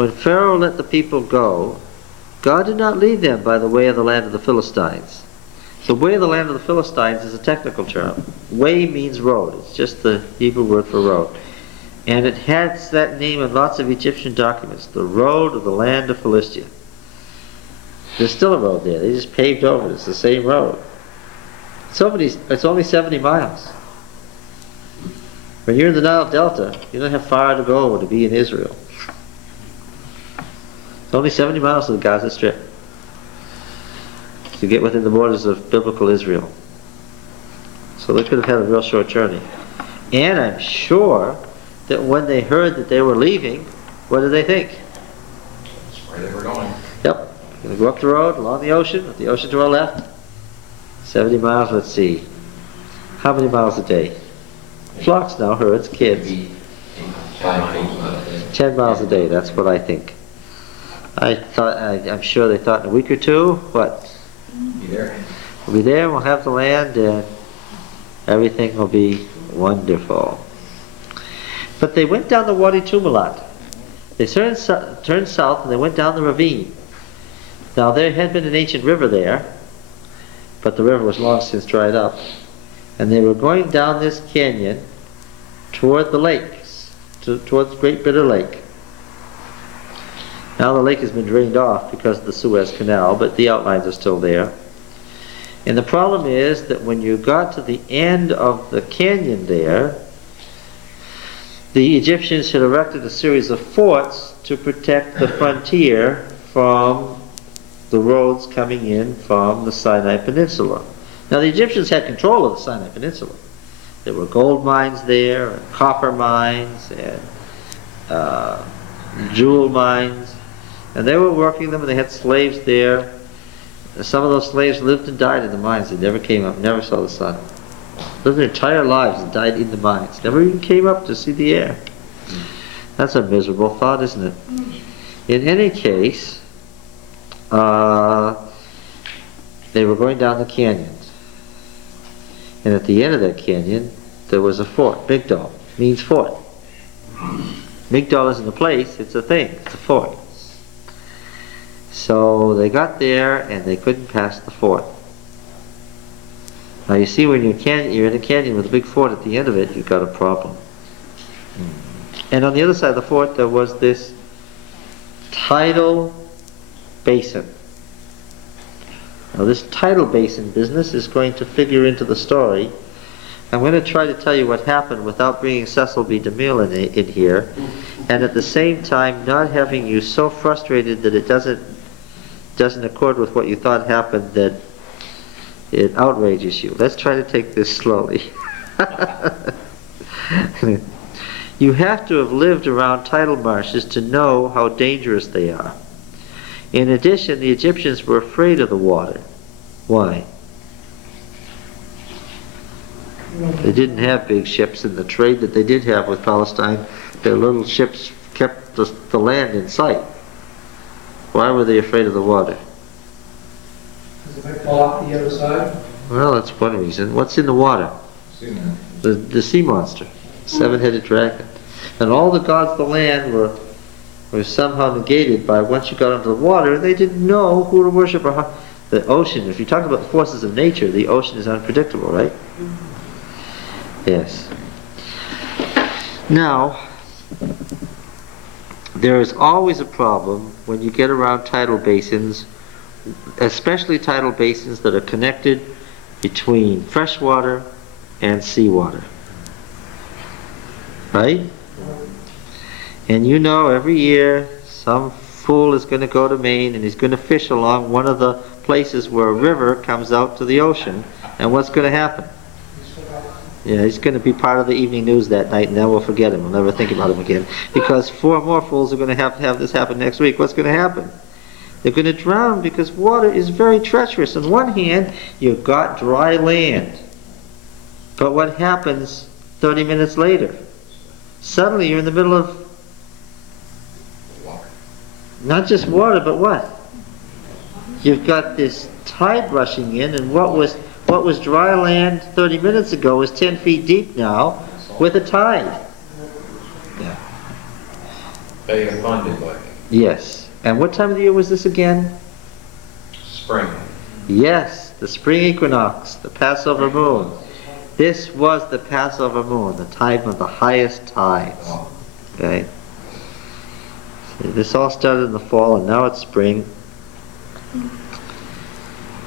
when Pharaoh let the people go, God did not lead them by the way of the land of the Philistines. The way of the land of the Philistines is a technical term. Way means road. It's just the Hebrew word for road. And it has that name in lots of Egyptian documents, the road of the land of Philistia. There's still a road there. They just paved over it. It's the same road. It's only 70 miles. When you're in the Nile Delta, you don't have far to go to be in Israel. It's only 70 miles to the Gaza Strip to get within the borders of biblical Israel. So they could have had a real short journey. And I'm sure that when they heard that they were leaving, what did they think? That's where they were going. Yep. We're going to go up the road, along the ocean, with the ocean to our left. 70 miles, let's see. How many miles a day? Flocks now, herds, kids. 10 miles a day, that's what I think. I'm sure they thought in a week or two, what? Be there. We'll be there, we'll have the land, and everything will be wonderful. But they went down the Wadi Tumalat. They turned south and they went down the ravine. Now there had been an ancient river there, but the river was long since dried up. And they were going down this canyon toward the lakes, towards Great Bitter Lake. Now the lake has been drained off because of the Suez Canal, but the outlines are still there. And the problem is that when you got to the end of the canyon there, the Egyptians had erected a series of forts to protect the frontier from the roads coming in from the Sinai Peninsula. Now the Egyptians had control of the Sinai Peninsula. There were gold mines there, and copper mines, and jewel mines, and they were working them, and they had slaves there. Some of those slaves lived and died in the mines. They never came up, never saw the sun. Lived their entire lives and died in the mines. Never even came up to see the air. That's a miserable thought, isn't it? In any case, they were going down the canyons. And at the end of that canyon, there was a fort. Migdol means fort. Migdol isn't a place, it's a thing. It's a fort. So they got there and they couldn't pass the fort. Now you see, when you're in a canyon with a big fort at the end of it, you've got a problem. And on the other side of the fort there was this tidal basin. Now this tidal basin business is going to figure into the story. I'm going to try to tell you what happened without bringing Cecil B. DeMille in here, and at the same time not having you so frustrated that it doesn't accord with what you thought happened that it outrages you. Let's try to take this slowly. You have to have lived around tidal marshes to know how dangerous they are. In addition, the Egyptians were afraid of the water. Why? They didn't have big ships, and the trade that they did have with Palestine, their little ships kept the land in sight. Why were they afraid of the water? Because it might fall off the other side. Well, that's one reason. What's in the water? The sea monster, seven-headed dragon. And all the gods of the land were somehow negated by once you got into the water, they didn't know who to worship or how. The ocean, if you talk about the forces of nature, the ocean is unpredictable, right? Yes. Now, there is always a problem when you get around tidal basins, especially tidal basins that are connected between freshwater and seawater. Right? And you know, every year some fool is going to go to Maine and he's going to fish along one of the places where a river comes out to the ocean, and what's going to happen? Yeah, he's going to be part of the evening news that night, and then we'll forget him. We'll never think about him again. Because 4 more fools are going to have this happen next week. What's going to happen? They're going to drown because water is very treacherous. On one hand, you've got dry land. But what happens 30 minutes later? Suddenly you're in the middle of not just water, but what? You've got this tide rushing in, and what was dry land 30 minutes ago is 10 feet deep now with a tide. Yeah. Bay of Fundy, like. Yes. And what time of the year was this again? Spring. Yes, the spring equinox, the Passover moon. This was the Passover moon, the time of the highest tides. Okay? So this all started in the fall and now it's spring.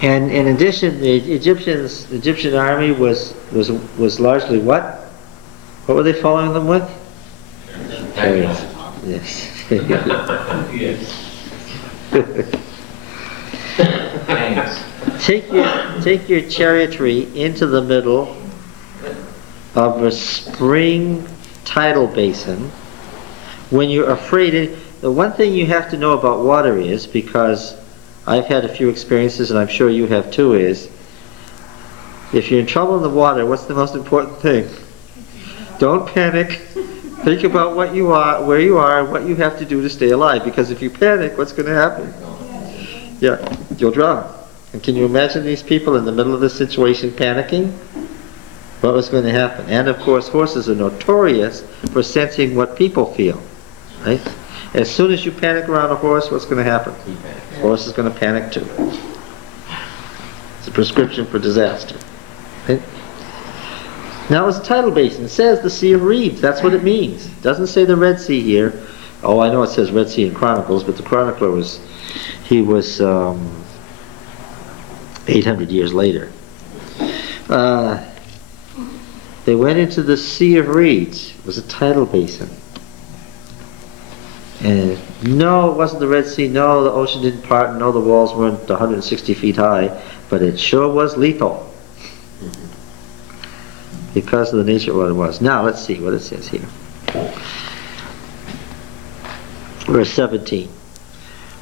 And in addition, the Egyptian army was largely what? What were they following them with? Chariots. Yes. Yes. Thanks. Take your chariotry into the middle of a spring tidal basin when you're afraid. The one thing you have to know about water is, because I've had a few experiences and I'm sure you have too, is if you're in trouble in the water, what's the most important thing? Don't panic. Think about what you are, where you are, and what you have to do to stay alive. Because if you panic, what's going to happen? Yeah, you'll drown. And can you imagine these people in the middle of this situation panicking? What was going to happen? And of course, horses are notorious for sensing what people feel. Right? As soon as you panic around a horse, what's going to happen? The horse is going to panic too. It's a prescription for disaster. Right? Now it's a tidal basin. It says the Sea of Reeds. That's what it means. It doesn't say the Red Sea here. Oh, I know it says Red Sea in Chronicles, but the chronicler was 800 years later. They went into the Sea of Reeds. It was a tidal basin. And no, it wasn't the Red Sea. No, the ocean didn't part. And no, the walls weren't 160 feet high. But it sure was lethal, because of the nature of what it was. Now let's see what it says here. Verse 17.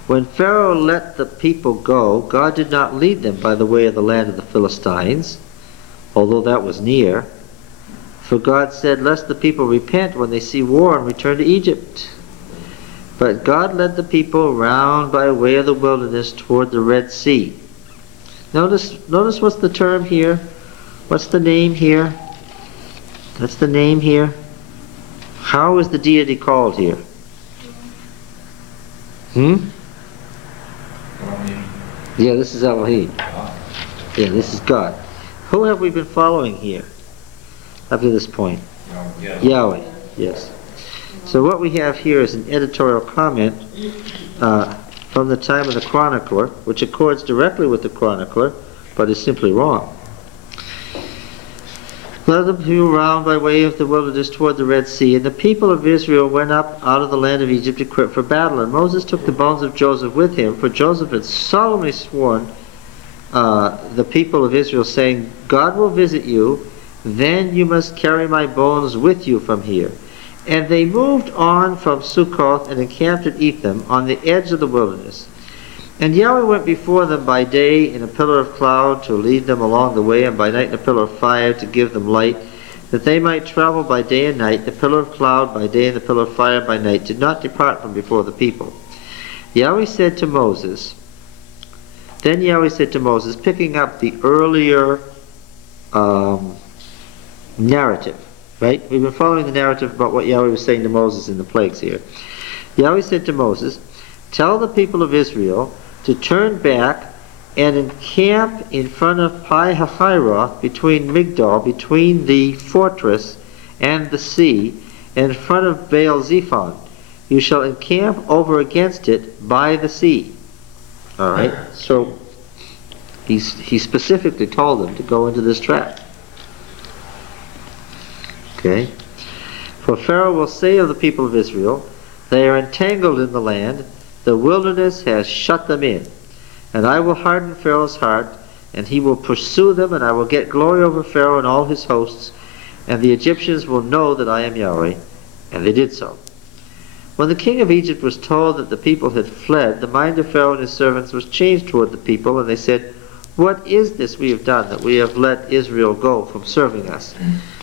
When Pharaoh let the people go, God did not lead them by the way of the land of the Philistines, although that was near. For God said, lest the people repent when they see war and return to Egypt. But God led the people round by way of the wilderness toward the Red Sea. Notice what's the term here? What's the name here? That's the name here. How is the deity called here? Yeah, this is Elohim. Yeah, this is God. Who have we been following here up to this point? Yahweh. Yes. So what we have here is an editorial comment from the time of the chronicler, which accords directly with the chronicler, but is simply wrong. Led them round by way of the wilderness toward the Red Sea, and the people of Israel went up out of the land of Egypt equipped for battle. And Moses took the bones of Joseph with him, for Joseph had solemnly sworn the people of Israel, saying, God will visit you, then you must carry my bones with you from here. And they moved on from Sukkoth and encamped at Etham on the edge of the wilderness. And Yahweh went before them by day in a pillar of cloud to lead them along the way, and by night in a pillar of fire to give them light, that they might travel by day and night. The pillar of cloud by day and the pillar of fire by night did not depart from before the people. Yahweh said to Moses, then Yahweh said to Moses, picking up the earlier narrative, right? We've been following the narrative about what Yahweh was saying to Moses in the plagues here. Yahweh said to Moses, tell the people of Israel to turn back and encamp in front of Pi Hahiroth, between Migdol, between the fortress and the sea, and in front of Baal Zephon. You shall encamp over against it by the sea. All right. So he specifically told them to go into this trap. Okay. For Pharaoh will say of the people of Israel, they are entangled in the land. The wilderness has shut them in. And I will harden Pharaoh's heart, and he will pursue them, and I will get glory over Pharaoh and all his hosts, and the Egyptians will know that I am Yahweh. And they did so. When the king of Egypt was told that the people had fled, the mind of Pharaoh and his servants was changed toward the people, and they said, what is this we have done, that we have let Israel go from serving us?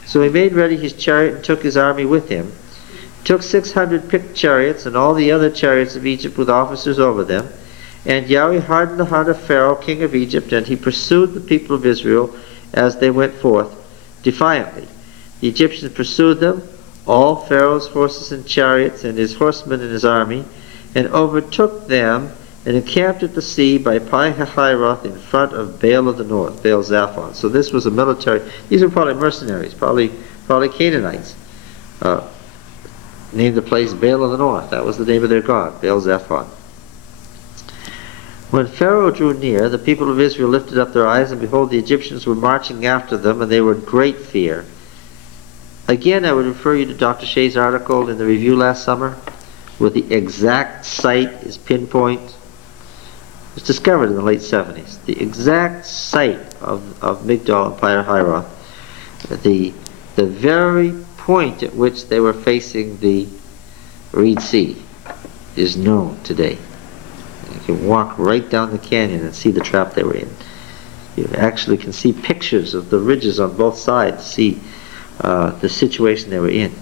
So he made ready his chariot and took his army with him. He took 600 picked chariots and all the other chariots of Egypt with officers over them. And Yahweh hardened the heart of Pharaoh, king of Egypt, and he pursued the people of Israel as they went forth defiantly. The Egyptians pursued them, all Pharaoh's horses and chariots, and his horsemen and his army, and overtook them, and encamped at the sea by Pi-hahiroth in front of Baal of the north, Baal Zaphon. So this was a military, these were probably mercenaries, probably Canaanites. Named the place Baal of the north. That was the name of their god, Baal Zaphon. When Pharaoh drew near, the people of Israel lifted up their eyes, and behold, the Egyptians were marching after them, and they were in great fear. Again, I would refer you to Dr. Shea's article in the review last summer, where the exact site is pinpoint. It was discovered in the late 70s. The exact site of Migdol and Pi-hahiroth, the very point at which they were facing the Reed Sea, is known today. You can walk right down the canyon and see the trap they were in. You actually can see pictures of the ridges on both sides, see the situation they were in.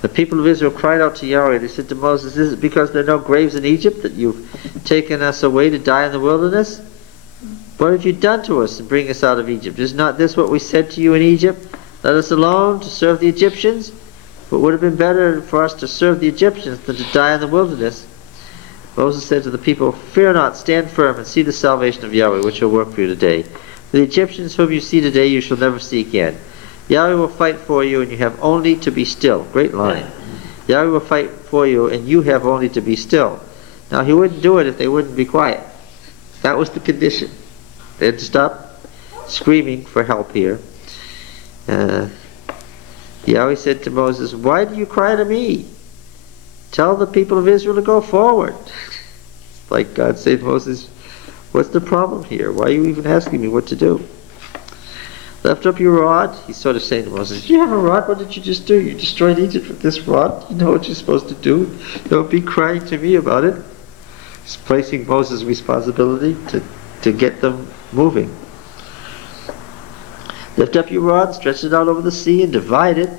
The people of Israel cried out to Yahweh. They said to Moses, "Is it because there are no graves in Egypt that you've taken us away to die in the wilderness? What have you done to us to bring us out of Egypt? Is not this what we said to you in Egypt? Let us alone to serve the Egyptians? But it would have been better for us to serve the Egyptians than to die in the wilderness." Moses said to the people, "Fear not, stand firm, and see the salvation of Yahweh, which will work for you today. For the Egyptians whom you see today, you shall never see again. Yahweh will fight for you, and you have only to be still." Great line. Yahweh will fight for you, and you have only to be still. Now, he wouldn't do it if they wouldn't be quiet. That was the condition. They had to stop screaming for help here. Yahweh said to Moses, "Why do you cry to me? Tell the people of Israel to go forward." It's like God said to Moses, "What's the problem here? Why are you even asking me what to do? Lift up your rod." He's sort of saying to Moses, "Do you have a rod? What did you just do? You destroyed Egypt with this rod. You know what you're supposed to do. Don't be crying to me about it." He's placing Moses' responsibility to get them moving. "Lift up your rod, stretch it out over the sea, and divide it,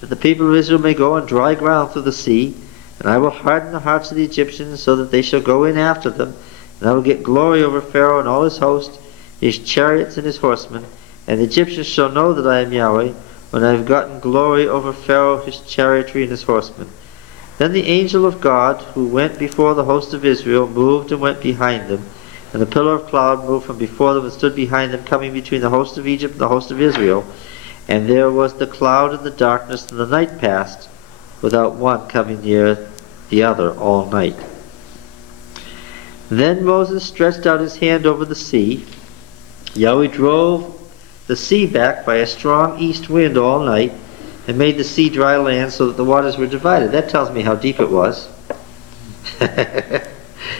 that the people of Israel may go on dry ground through the sea. And I will harden the hearts of the Egyptians, so that they shall go in after them. And I will get glory over Pharaoh and all his host, his chariots and his horsemen. And the Egyptians shall know that I am Yahweh, when I have gotten glory over Pharaoh, his chariotry, and his horsemen." Then the angel of God, who went before the host of Israel, moved and went behind them. And the pillar of cloud moved from before them and stood behind them, coming between the host of Egypt and the host of Israel. And there was the cloud and the darkness, and the night passed, without one coming near the other all night. Then Moses stretched out his hand over the sea. Yahweh drove the sea back by a strong east wind all night, and made the sea dry land, so that the waters were divided. That tells me how deep it was.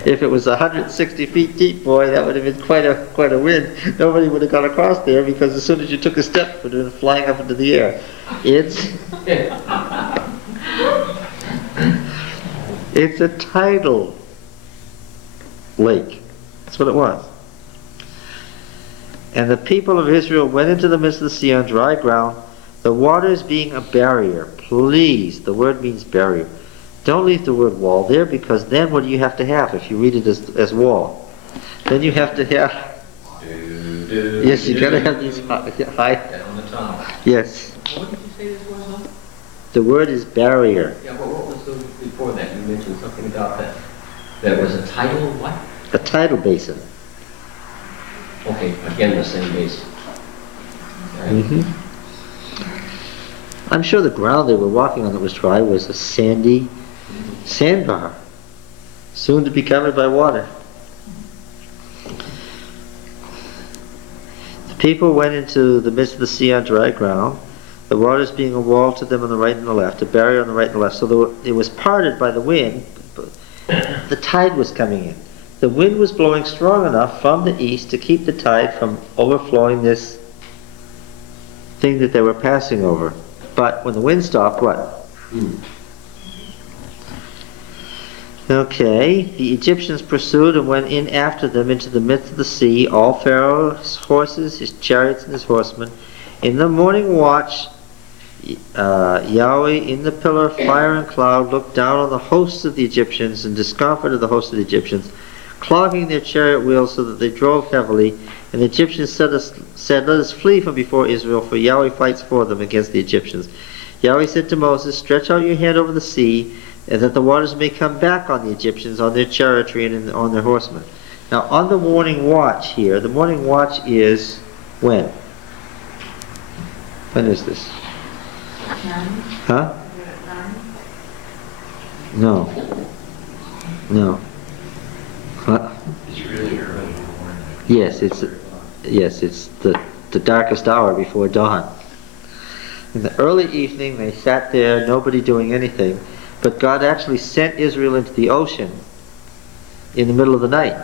If it was 160 feet deep, boy, that would have been quite a wind. Nobody would have got across there, because as soon as you took a step, it would have been flying up into the air. It's a tidal lake. That's what it was. And the people of Israel went into the midst of the sea on dry ground, the waters being a barrier. Please, the word means barrier. Don't leave the word wall there, because then what do you have to have if you read it as wall? Then you have to have... Yes, you got to have these high... On the top. Yes. What did you say this was on? The word is barrier. Yeah, but what was the, before that? You mentioned something about that. That was a tidal what? A tidal basin. Okay, again, the same basin. Right. I'm sure the ground they were walking on that was dry was a sandy sandbar, soon to be covered by water. The people went into the midst of the sea on dry ground, the waters being a wall to them on the right and the left, a barrier on the right and the left. So it was parted by the wind. The tide was coming in. The wind was blowing strong enough from the east to keep the tide from overflowing this thing that they were passing over. But when the wind stopped, what? Okay, the Egyptians pursued and went in after them into the midst of the sea, all Pharaoh's horses, his chariots, and his horsemen. In the morning watch, Yahweh in the pillar of fire and cloud looked down on the hosts of the Egyptians and discomfited the hosts of the Egyptians, clogging their chariot wheels so that they drove heavily. And the Egyptians said, "Let us flee from before Israel, for Yahweh fights for them against the Egyptians." Yahweh said to Moses, "Stretch out your hand over the sea, and that the waters may come back on the Egyptians, on their chariotry, and on their horsemen. Now, on the morning watch here, the morning watch is when? When is this? Huh? No. No. What? It's really early in the morning. Yes, it's the darkest hour before dawn. In the early evening, they sat there, nobody doing anything, but God actually sent Israel into the ocean in the middle of the night.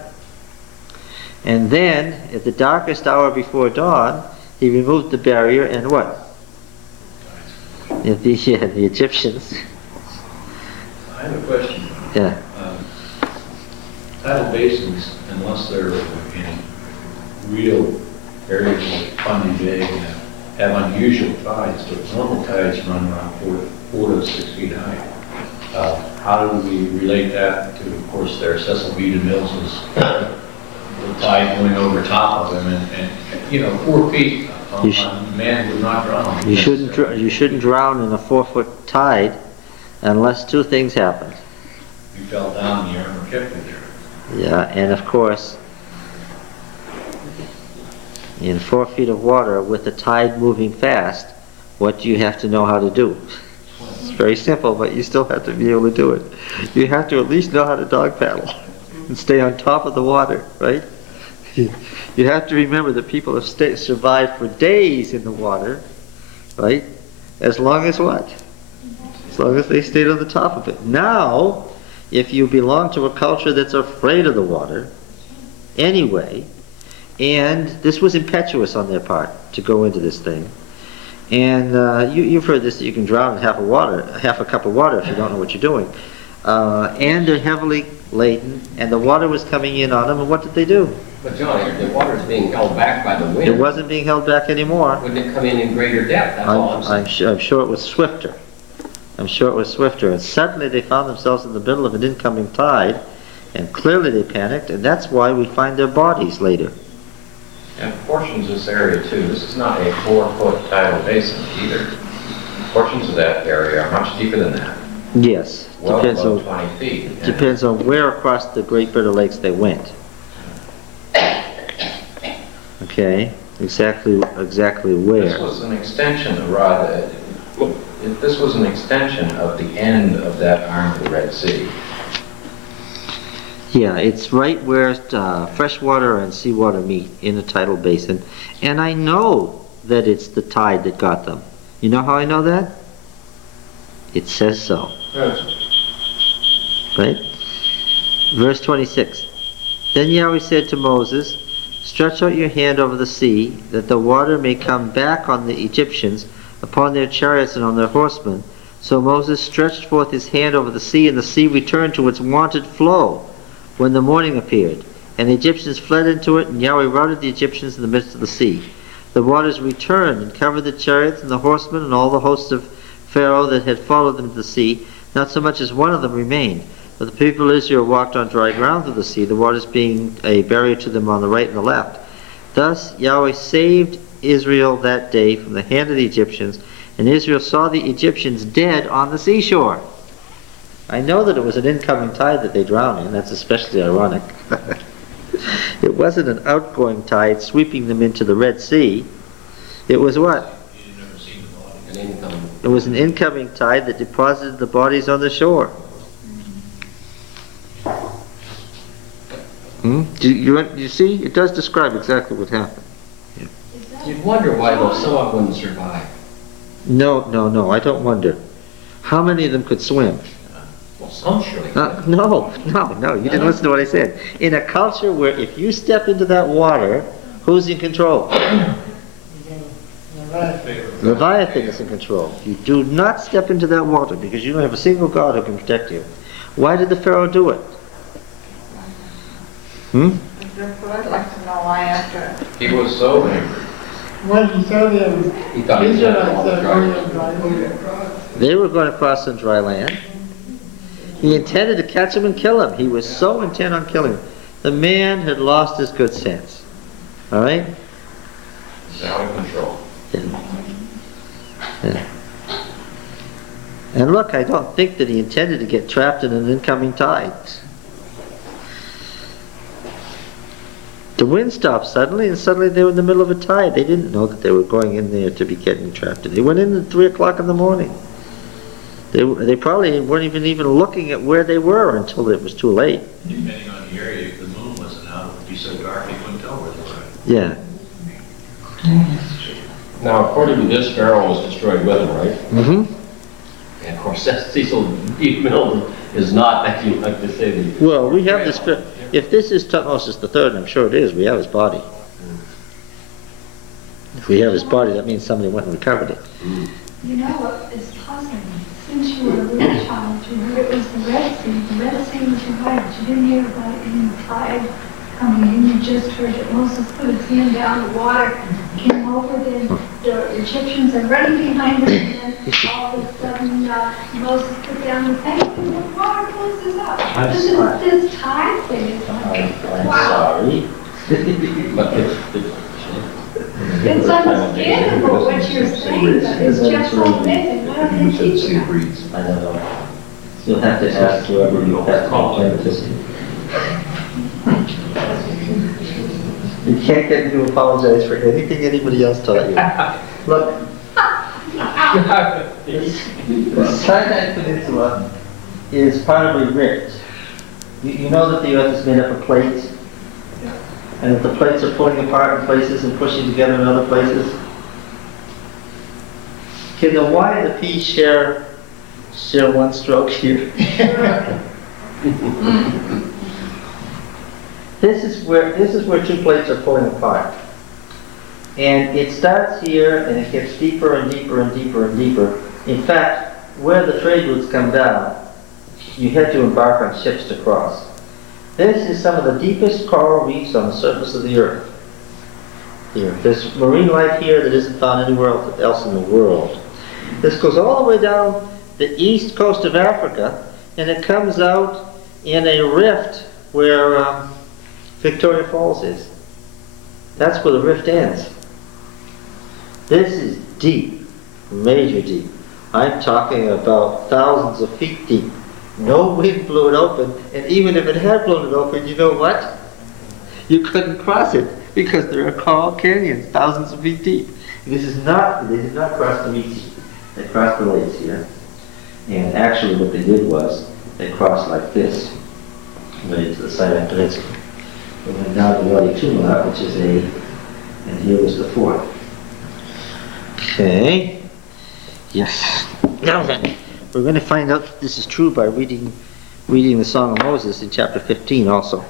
And then, at the darkest hour before dawn, he removed the barrier and what? The Egyptians. I have a question. Yeah. Tidal basins, unless they're in real areas like Fundy Bay and have unusual tides, but normal tides run around 4 to 6 feet high. How do we relate that to, of course, their Cecil B. DeMille's the tide going over top of them, and 4 feet, man would not drown. You shouldn't drown in a 4-foot tide unless two things happen. You fell down, the armor kept you there. Yeah, and of course, in 4 feet of water with the tide moving fast, what do you have to know how to do? It's very simple, but you still have to be able to do it. You have to at least know how to dog paddle and stay on top of the water, right? You have to remember that people have survived for days in the water, right? As long as what? As long as they stayed on the top of it. Now, if you belong to a culture that's afraid of the water, anyway, and this was impetuous on their part to go into this thing, and you've heard this, that you can drown in half a cup of water if you don't know what you're doing, and they're heavily laden, and the water was coming in on them, and what did they do? But John, the water's being held back by the wind. It wasn't being held back anymore. Wouldn't it come in greater depth? That's all I'm saying. I'm sure it was swifter. I'm sure it was swifter. And suddenly they found themselves in the middle of an incoming tide, and clearly they panicked, and that's why we find their bodies later. And portions of this area too, this is not a 4-foot tidal basin either. Portions of that area are much deeper than that. Yes. Well Depends below on 20 feet. Depends on where across the Great Bitter Lakes they went. Okay, exactly where. This was an extension of this was an extension of the end of that arm of the Red Sea. Yeah, it's right where freshwater and seawater meet in the tidal basin, and I know that it's the tide that got them. You know how I know that? It says so. Right? Verse 26. Then Yahweh said to Moses, stretch out your hand over the sea, that the water may come back on the Egyptians, upon their chariots and on their horsemen. So Moses stretched forth his hand over the sea, and the sea returned to its wonted flow when the morning appeared. And the Egyptians fled into it, and Yahweh routed the Egyptians in the midst of the sea. The waters returned and covered the chariots and the horsemen and all the hosts of Pharaoh that had followed them to the sea. Not so much as one of them remained. But the people of Israel walked on dry ground through the sea, the waters being a barrier to them on the right and the left. Thus Yahweh saved Israel that day from the hand of the Egyptians, and Israel saw the Egyptians dead on the seashore. I know that it was an incoming tide that they drowned in. That's especially ironic. It wasn't an outgoing tide sweeping them into the Red Sea. It was what? It was an incoming tide that deposited the bodies on the shore. You see? It does describe exactly what happened. Yeah. You'd wonder why those some of them wouldn't survive. No, I don't wonder. How many of them could swim? Well, some surely. No, you didn't listen to what I said. In a culture where if you step into that water, who's in control? Leviathan is in control. You do not step into that water because you don't have a single God who can protect you. Why did the Pharaoh do it? That's what I'd like to know why after. He was so angry. When he saw them, He thought he was Israelites all that dry. were dry. They were going to cross on dry land. He intended to catch him and kill him. He was so intent on killing him. The man had lost his good sense. All right? He's out of control. Yeah. And look, I don't think that he intended to get trapped in an incoming tide. The wind stopped suddenly, and suddenly they were in the middle of a tide. They didn't know that they were going in there to be getting trapped. They went in at 3 o'clock in the morning. They probably weren't even looking at where they were until it was too late. Depending on the area, if the moon wasn't out, it would be so dark they couldn't tell where they were. Yeah. Now, according to this, Pharaoh was destroyed with him, right? Mm-hmm. And of course, that Cecil B. Milton is not, as you like to say, the... Well, we have this. If this is Tutmosis III, and I'm sure it is, we have his body. If we have his body, that means somebody went and recovered it. You know what is puzzling me? Since you were a little child, you heard it was the Red Sea. The Red Sea was divided. You didn't hear about it in the tide coming in. You just heard that Moses put his hand down the water, came over, then the Egyptians are running behind him, and then all of a sudden Moses put down the thing, and the water closes up. This tide thing is like, wow. Sorry. But It's understandable what you're saying, but it's just so amazing. What are they teaching us? I don't know. You'll have to ask whoever you have to complain to. You can't get me to apologize for anything anybody else taught you. Look, the Sinai Peninsula is part of a rift. You know that the earth is made up of plates? And that the plates are pulling apart in places and pushing together in other places? Can the Y and the P share one stroke here? This is where two plates are pulling apart. And it starts here and it gets deeper and deeper and deeper and deeper. In fact, where the trade routes come down, you had to embark on ships to cross. This is some of the deepest coral reefs on the surface of the earth. Here. There's marine life here that isn't found anywhere else in the world. This goes all the way down the east coast of Africa, and it comes out in a rift where Victoria Falls is. That's where the rift ends. This is deep, major deep. I'm talking about thousands of feet deep. No wind blew it open, and even if it had blown it open, you know what? You couldn't cross it because there are coral canyons thousands of feet deep. This is not, they did not cross the Metis. They crossed the lakes here. And actually what they did was, they crossed like this, right into the Sinai Peninsula. They went down to Wadi Tumla, which is and here was the fourth. Okay. Yes. Now then. We're going to find out if this is true by reading the Song of Moses in chapter 15 also.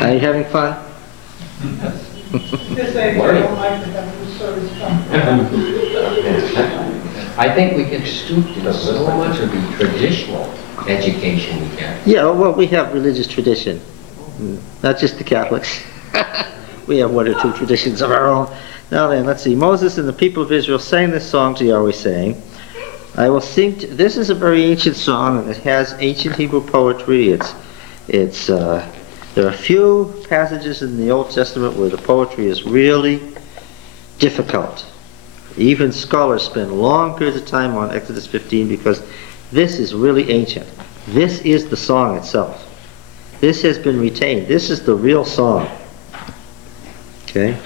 Are you having fun? I think we can stoop to so much of the traditional education we get. Yeah, well, we have religious tradition. Not just the Catholics. We have one or two traditions of our own. Now then, let's see. Moses and the people of Israel sang this song to Yahweh, saying, I will sing. This is a very ancient song, and it has ancient Hebrew poetry. There are a few passages in the Old Testament where the poetry is really difficult. Even scholars spend long periods of time on Exodus 15 because this is really ancient. This is the song itself. This has been retained. This is the real song. Okay?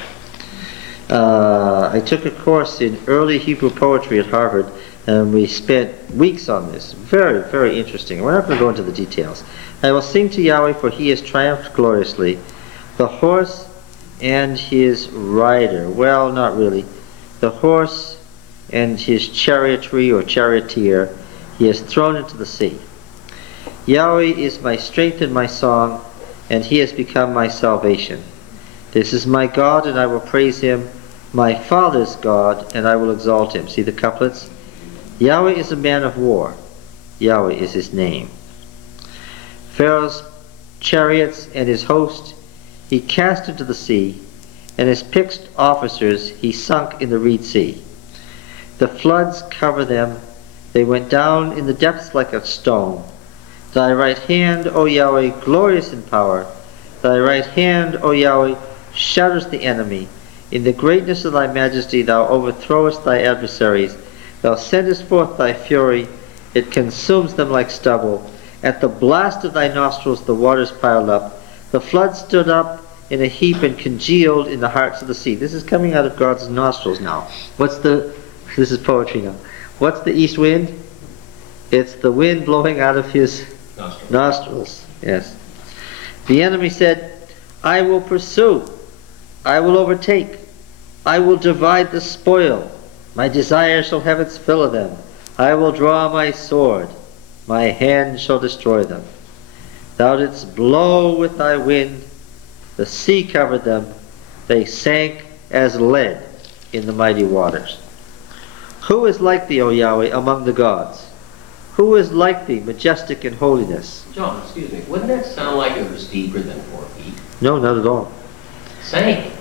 I took a course in early Hebrew poetry at Harvard, and we spent weeks on this. Very, very interesting. We're not going to go into the details. I will sing to Yahweh, for he has triumphed gloriously. The horse and his rider. Well, not really. The horse and his chariotry or charioteer he has thrown into the sea. Yahweh is my strength and my song, and he has become my salvation. This is my God, and I will praise him, my father's God, and I will exalt him. See the couplets? Yahweh is a man of war. Yahweh is his name. Pharaoh's chariots and his host he cast into the sea, and his picked officers he sunk in the Reed Sea. The floods cover them. They went down in the depths like a stone. Thy right hand, O Yahweh, glorious in power. Thy right hand, O Yahweh, shatters the enemy. In the greatness of thy majesty thou overthrowest thy adversaries. Thou sendest forth thy fury, it consumes them like stubble. At the blast of thy nostrils the waters piled up. The flood stood up in a heap and congealed in the hearts of the sea. This is coming out of God's nostrils now. This is poetry now. What's the east wind? It's the wind blowing out of his nostrils. Yes. The enemy said, I will pursue, I will overtake, I will divide the spoil. My desire shall have its fill of them. I will draw my sword, my hand shall destroy them. Thou didst blow with thy wind, the sea covered them, they sank as lead in the mighty waters. Who is like thee, O Yahweh, among the gods? Who is like thee, majestic in holiness? John, excuse me, wouldn't that sound like it was deeper than 4 feet? No, not at all. Sank.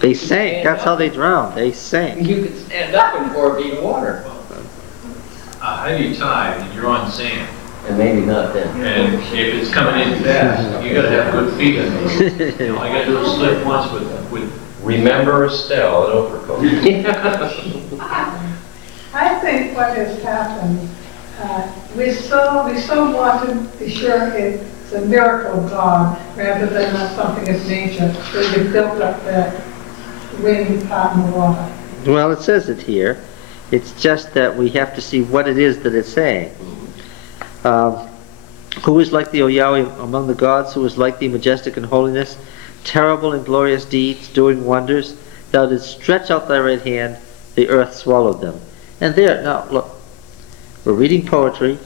They sank. That's how they drowned. They sank. You could stand up in 4 feet of water. A heavy tide and you're on sand. And maybe not then. And if it's coming in fast, you gotta have good feet on it. You know, I got to slip once with Remember Estelle at Overcoat. I think what has happened, we so want to be sure it's a miracle of God rather than something of nature, so you built up that wind part in the water. Well, it says it here. It's just that we have to see what it is that it's saying. Who is like thee, O Yahweh, among the gods? Who is like thee, majestic in holiness, terrible in glorious deeds, doing wonders? Thou didst stretch out thy right hand, the earth swallowed them. And there, now look, we're reading poetry.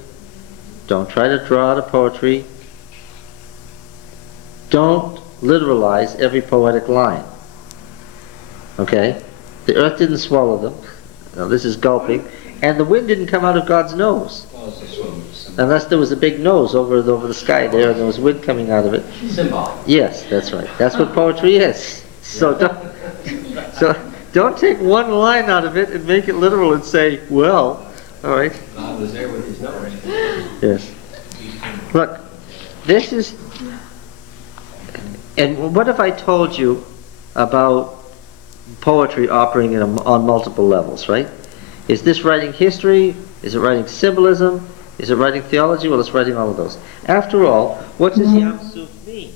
Don't try to draw out of poetry. Don't literalize every poetic line. Okay? The earth didn't swallow them. Now this is gulping. And the wind didn't come out of God's nose. Unless there was a big nose over the sky there and there was wind coming out of it. Symbolic. Yes, that's right. That's what poetry is. So don't take one line out of it and make it literal and say, well, all right. God was there with his nose. Yes. Look, this is, and what if I told you about poetry operating on multiple levels, right? Is this writing history? Is it writing symbolism? Is it writing theology? Well, it's writing all of those. After all, what does Yam Suf mean?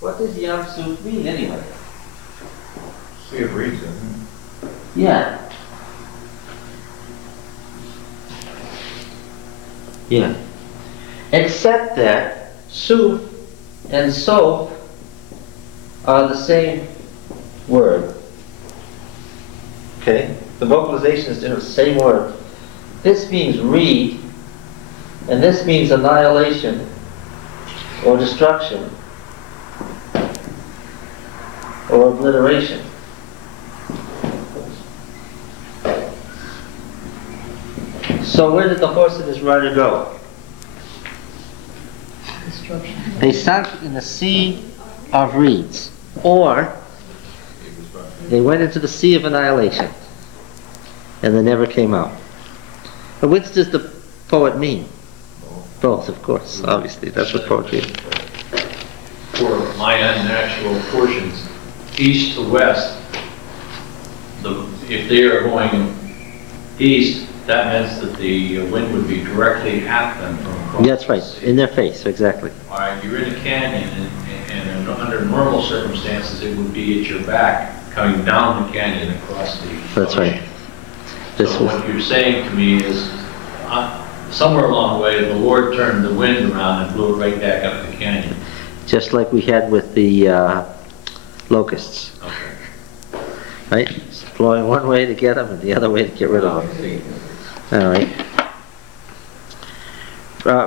What does Yam Suf mean anyway? Sea of reason. Yeah. Yeah. Except that Suf and Soph are the same word. Okay? The vocalization is the same word. This means reed, and this means annihilation or destruction or obliteration. So where did the horse and his rider go? They sunk in the sea of reeds, or they went into the sea of annihilation, and they never came out. But which does the poet mean? Both, of course, obviously. That's what poetry is. For my unnatural portions, east to west, if they are going east, that means that the wind would be directly at them from across. That's right, in their face, exactly. All right, you're in a canyon, and under normal circumstances, it would be at your back, coming down the canyon across the That's right. This So was, what you're saying to me is, somewhere along the way, the Lord turned the wind around and blew it right back up the canyon. just like we had with the locusts, Okay. right? It's blowing one way to get them and the other way to get rid of them. All right.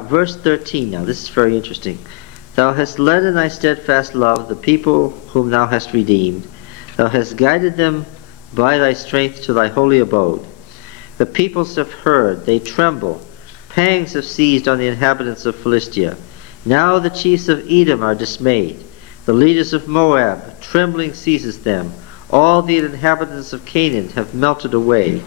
Verse 13 now, this is very interesting. Thou hast led in thy steadfast love the people whom thou hast redeemed. Thou hast guided them by thy strength to thy holy abode. The peoples have heard, they tremble. Pangs have seized on the inhabitants of Philistia. Now the chiefs of Edom are dismayed. The leaders of Moab, trembling seizes them. All the inhabitants of Canaan have melted away.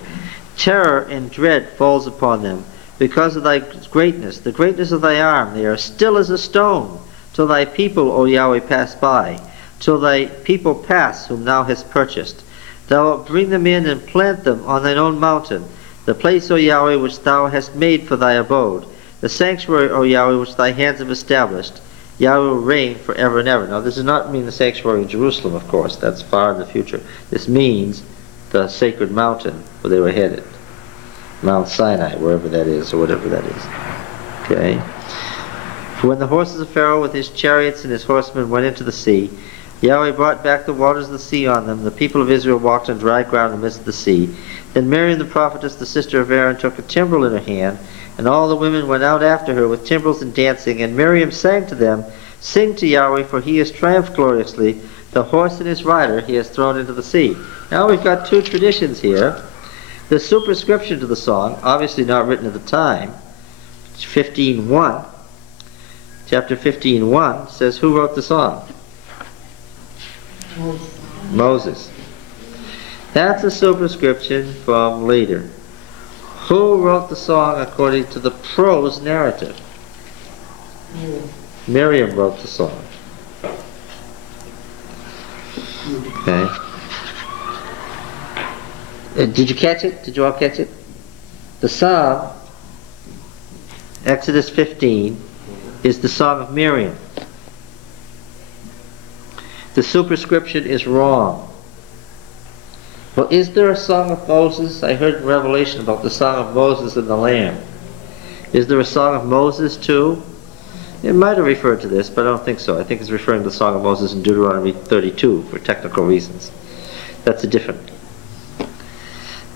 Terror and dread falls upon them. Because of thy greatness, the greatness of thy arm, they are still as a stone, till thy people, O Yahweh, pass by. till thy people pass, whom thou hast purchased. Thou wilt bring them in and plant them on thine own mountain, the place, O Yahweh, which thou hast made for thy abode, the sanctuary, O Yahweh, which thy hands have established. Yahweh will reign forever and ever. Now, this does not mean the sanctuary in Jerusalem, of course. That's far in the future. This means the sacred mountain where they were headed. Mount Sinai, wherever that is, or whatever that is. Okay? For when the horses of Pharaoh with his chariots and his horsemen went into the sea, Yahweh brought back the waters of the sea on them. The people of Israel walked on dry ground in the midst of the sea. Then Miriam the prophetess, the sister of Aaron, took a timbrel in her hand, and all the women went out after her with timbrels and dancing. And Miriam sang to them, Sing to Yahweh, for he has triumphed gloriously. The horse and his rider he has thrown into the sea. Now we've got two traditions here. The superscription to the song, obviously not written at the time, 15:1. Chapter 15:1 says, who wrote the song? Moses. That's a superscription from later. Who wrote the song according to the prose narrative? Miriam wrote the song. Okay. Did you catch it? Did you all catch it? The psalm, Exodus 15, is the song of Miriam. The superscription is wrong. Well, is there a song of Moses? I heard in Revelation about the song of Moses and the Lamb. Is there a song of Moses too? It might have referred to this, but I don't think so. I think it's referring to the song of Moses in Deuteronomy 32 for technical reasons. That's a different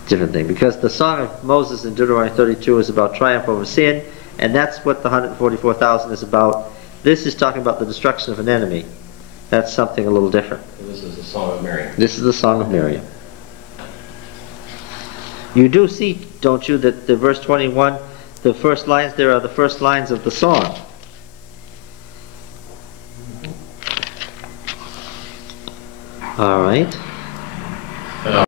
thing, because the song of Moses in Deuteronomy 32 is about triumph over sin, and that's what the 144,000 is about. This is talking about the destruction of an enemy. That's something a little different. This is the Song of Miriam. This is the Song of Miriam. You do see, don't you, that the verse 21, the first lines there are the first lines of the song. All right.